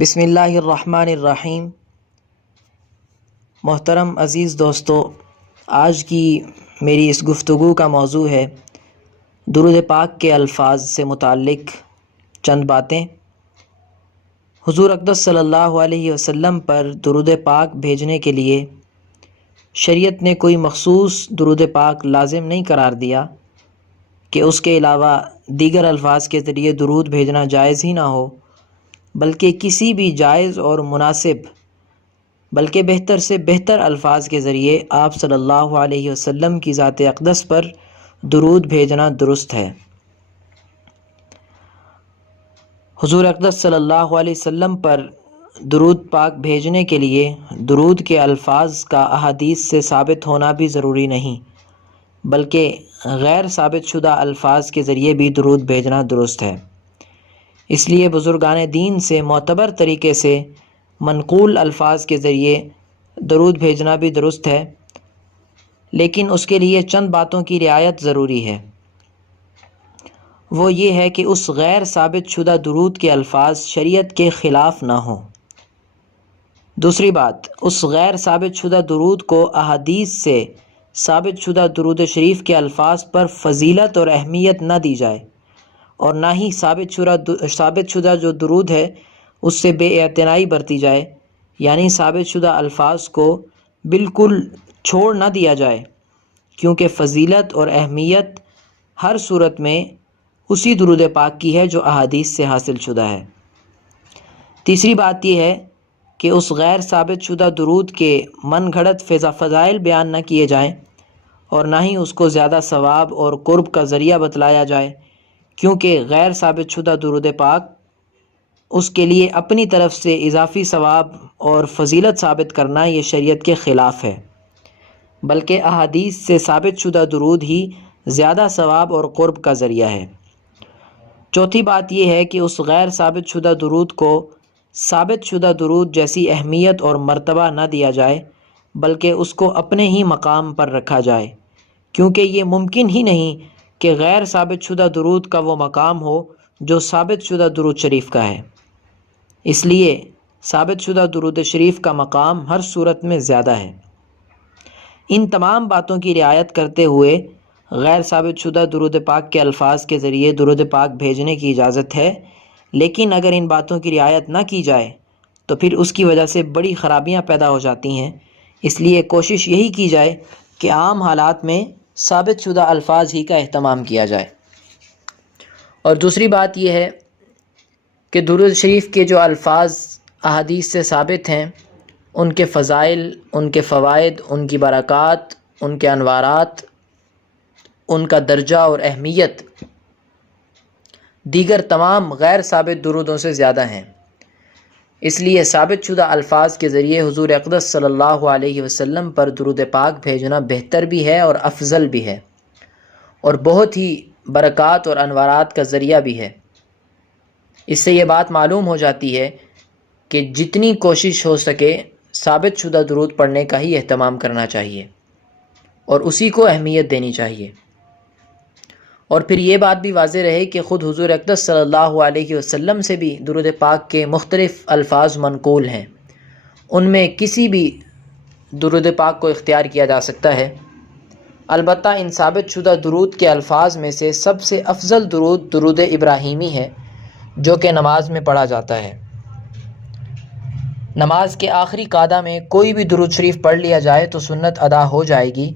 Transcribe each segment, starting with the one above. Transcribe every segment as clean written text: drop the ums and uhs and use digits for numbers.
بسم اللہ الرحمن الرحیم۔ محترم عزیز دوستو، آج کی میری اس گفتگو کا موضوع ہے درود پاک کے الفاظ سے متعلق چند باتیں۔ حضور اقدس صلی اللہ علیہ وسلم پر درود پاک بھیجنے کے لیے شریعت نے کوئی مخصوص درود پاک لازم نہیں قرار دیا کہ اس کے علاوہ دیگر الفاظ کے ذریعے درود بھیجنا جائز ہی نہ ہو، بلکہ کسی بھی جائز اور مناسب بلکہ بہتر سے بہتر الفاظ کے ذریعے آپ صلی اللہ علیہ وسلم کی ذات اقدس پر درود بھیجنا درست ہے۔ حضور اقدس صلی اللہ علیہ وسلم پر درود پاک بھیجنے کے لیے درود کے الفاظ کا احادیث سے ثابت ہونا بھی ضروری نہیں، بلکہ غیر ثابت شدہ الفاظ کے ذریعے بھی درود بھیجنا درست ہے۔ اس لیے بزرگان دین سے معتبر طریقے سے منقول الفاظ کے ذریعے درود بھیجنا بھی درست ہے، لیکن اس کے لیے چند باتوں کی رعایت ضروری ہے۔ وہ یہ ہے کہ اس غیر ثابت شدہ درود کے الفاظ شریعت کے خلاف نہ ہوں۔ دوسری بات، اس غیر ثابت شدہ درود کو احادیث سے ثابت شدہ درود شریف کے الفاظ پر فضیلت اور اہمیت نہ دی جائے، اور نہ ہی ثابت شدہ جو درود ہے اس سے بے اعتنائی برتی جائے، یعنی ثابت شدہ الفاظ کو بالکل چھوڑ نہ دیا جائے، کیونکہ فضیلت اور اہمیت ہر صورت میں اسی درود پاک کی ہے جو احادیث سے حاصل شدہ ہے۔ تیسری بات یہ ہے کہ اس غیر ثابت شدہ درود کے من گھڑت فضائل بیان نہ کیے جائیں، اور نہ ہی اس کو زیادہ ثواب اور قرب کا ذریعہ بتلایا جائے، کیونکہ غیر ثابت شدہ درود پاک اس کے لیے اپنی طرف سے اضافی ثواب اور فضیلت ثابت کرنا یہ شریعت کے خلاف ہے، بلکہ احادیث سے ثابت شدہ درود ہی زیادہ ثواب اور قرب کا ذریعہ ہے۔ چوتھی بات یہ ہے کہ اس غیر ثابت شدہ درود کو ثابت شدہ درود جیسی اہمیت اور مرتبہ نہ دیا جائے، بلکہ اس کو اپنے ہی مقام پر رکھا جائے، کیونکہ یہ ممکن ہی نہیں کہ غیر ثابت شدہ درود کا وہ مقام ہو جو ثابت شدہ درود شریف کا ہے۔ اس لیے ثابت شدہ درود شریف کا مقام ہر صورت میں زیادہ ہے۔ ان تمام باتوں کی رعایت کرتے ہوئے غیر ثابت شدہ درود پاک کے الفاظ کے ذریعے درود پاک بھیجنے کی اجازت ہے، لیکن اگر ان باتوں کی رعایت نہ کی جائے تو پھر اس کی وجہ سے بڑی خرابیاں پیدا ہو جاتی ہیں۔ اس لیے کوشش یہی کی جائے کہ عام حالات میں ثابت شدہ الفاظ ہی کا اہتمام کیا جائے۔ اور دوسری بات یہ ہے کہ درود شریف کے جو الفاظ احادیث سے ثابت ہیں، ان کے فضائل، ان کے فوائد، ان کی برکات، ان کے انوارات، ان کا درجہ اور اہمیت دیگر تمام غیر ثابت درودوں سے زیادہ ہیں۔ اس لیے ثابت شدہ الفاظ کے ذریعے حضور اقدس صلی اللہ علیہ وسلم پر درود پاک بھیجنا بہتر بھی ہے اور افضل بھی ہے، اور بہت ہی برکات اور انوارات کا ذریعہ بھی ہے۔ اس سے یہ بات معلوم ہو جاتی ہے کہ جتنی کوشش ہو سکے ثابت شدہ درود پڑھنے کا ہی اہتمام کرنا چاہیے اور اسی کو اہمیت دینی چاہیے۔ اور پھر یہ بات بھی واضح رہے کہ خود حضور اقدس صلی اللہ علیہ وسلم سے بھی درود پاک کے مختلف الفاظ منقول ہیں، ان میں کسی بھی درود پاک کو اختیار کیا جا سکتا ہے۔ البتہ ان ثابت شدہ درود کے الفاظ میں سے سب سے افضل درود درود ابراہیمی ہے، جو کہ نماز میں پڑھا جاتا ہے۔ نماز کے آخری قعدہ میں کوئی بھی درود شریف پڑھ لیا جائے تو سنت ادا ہو جائے گی،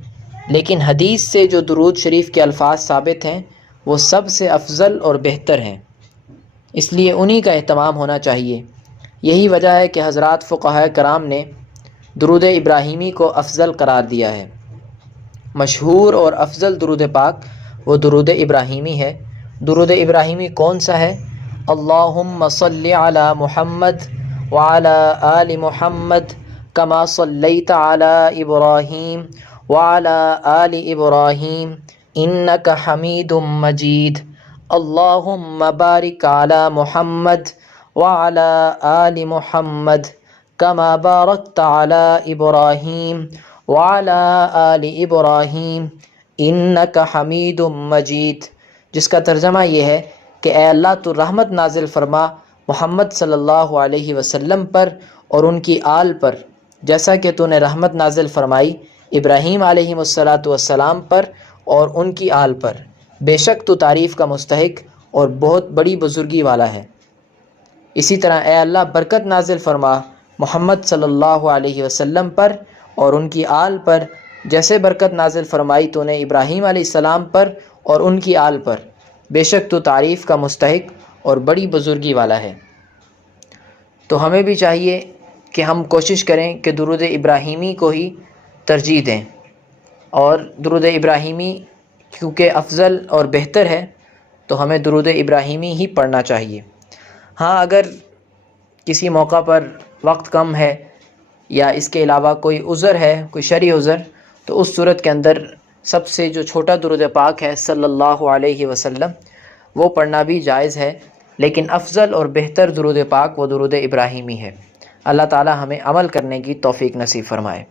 لیکن حدیث سے جو درود شریف کے الفاظ ثابت ہیں وہ سب سے افضل اور بہتر ہیں، اس لیے انہی کا اہتمام ہونا چاہیے۔ یہی وجہ ہے کہ حضرات فقہاء کرام نے درود ابراہیمی کو افضل قرار دیا ہے۔ مشہور اور افضل درود پاک وہ درود ابراہیمی ہے۔ درود ابراہیمی کون سا ہے؟ اللہم صلی علی محمد وعلی آل محمد کما صلیت علی ابراہیم وعلی آل ابراہیم انک حمید مجید۔ اللہم بارک علی محمد وعلی آل محمد کما بارکت علی ابراہیم وعلی آل ابراہیم انک حمید مجید، جس کا ترجمہ یہ ہے کہ اے اللہ تو رحمت نازل فرما محمد صلی اللہ علیہ وسلم پر اور ان کی آل پر، جیسا کہ تو نے رحمت نازل فرمائی ابراہیم علیہ السلام پر اور ان کی آل پر، بے شک تو تعریف کا مستحق اور بہت بڑی بزرگی والا ہے۔ اسی طرح اے اللہ برکت نازل فرما محمد صلی اللہ علیہ وسلم پر اور ان کی آل پر، جیسے برکت نازل فرمائی تو نے ابراہیم علیہ السلام پر اور ان کی آل پر، بے شک تو تعریف کا مستحق اور بڑی بزرگی والا ہے۔ تو ہمیں بھی چاہیے کہ ہم کوشش کریں کہ درود ابراہیمی کو ہی ترجیح دیں، اور درود ابراہیمی کیونکہ افضل اور بہتر ہے تو ہمیں درود ابراہیمی ہی پڑھنا چاہیے۔ ہاں اگر کسی موقع پر وقت کم ہے یا اس کے علاوہ کوئی عذر ہے، کوئی شرعی عذر، تو اس صورت کے اندر سب سے جو چھوٹا درود پاک ہے صلی اللہ علیہ وسلم، وہ پڑھنا بھی جائز ہے، لیکن افضل اور بہتر درود پاک وہ درود ابراہیمی ہے۔ اللہ تعالی ہمیں عمل کرنے کی توفیق نصیب فرمائے۔